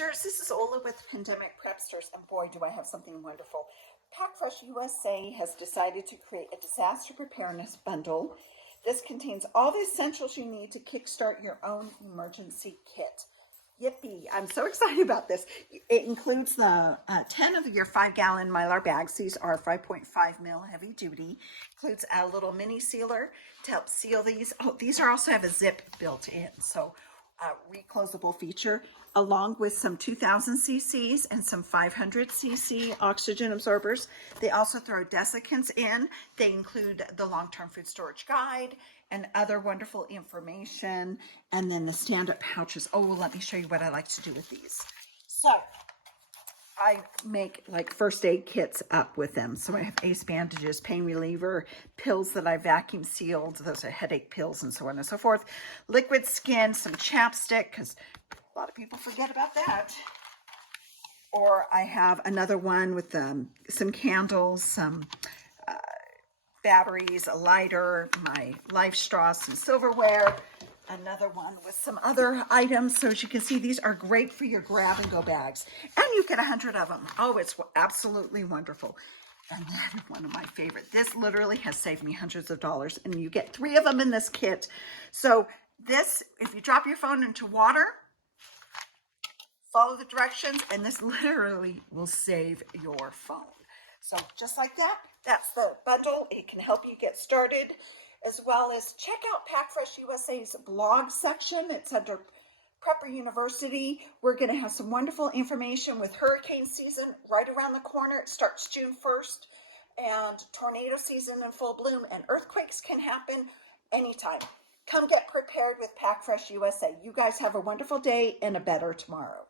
Prepsters, this is Ola with Pandemic Prepsters, and boy, do I have something wonderful. PackFresh USA has decided to create a disaster preparedness bundle. This contains all the essentials you need to kickstart your own emergency kit. Yippee, I'm so excited about this. It includes the 10 of your 5-gallon Mylar bags. These are 5.5 mil heavy duty. Includes a little mini sealer to help seal these. Oh, these also have a zip built in, so reclosable feature, along with some 2000 cc's and some 500 cc oxygen absorbers. They also throw desiccants in. They include the long-term food storage guide and other wonderful information, and then the stand-up pouches. Oh, well, let me show you what I like to do with these. So I make like first aid kits up with them. So I have ace bandages, pain reliever, pills that I vacuum sealed. Those are headache pills and so on and so forth. Liquid skin, some chapstick, because a lot of people forget about that. Or I have another one with some candles, some batteries, a lighter, my life straws, some silverware, another one with some other items. So as you can see, these are great for your grab and go bags, and you get 100 of them. Oh, it's absolutely wonderful. And that is one of my favorite. This literally has saved me hundreds of dollars, and you get 3 of them in this kit. So this, if you drop your phone into water, follow the directions, and this literally will save your phone. So just like that, that's the bundle. It can help you get started, as well as check out PackFresh USA's blog section. It's under Prepper University. We're going to have some wonderful information with hurricane season right around the corner. It starts June 1st, and tornado season in full bloom, and earthquakes can happen anytime. Come get prepared with PackFresh USA. You guys have a wonderful day and a better tomorrow.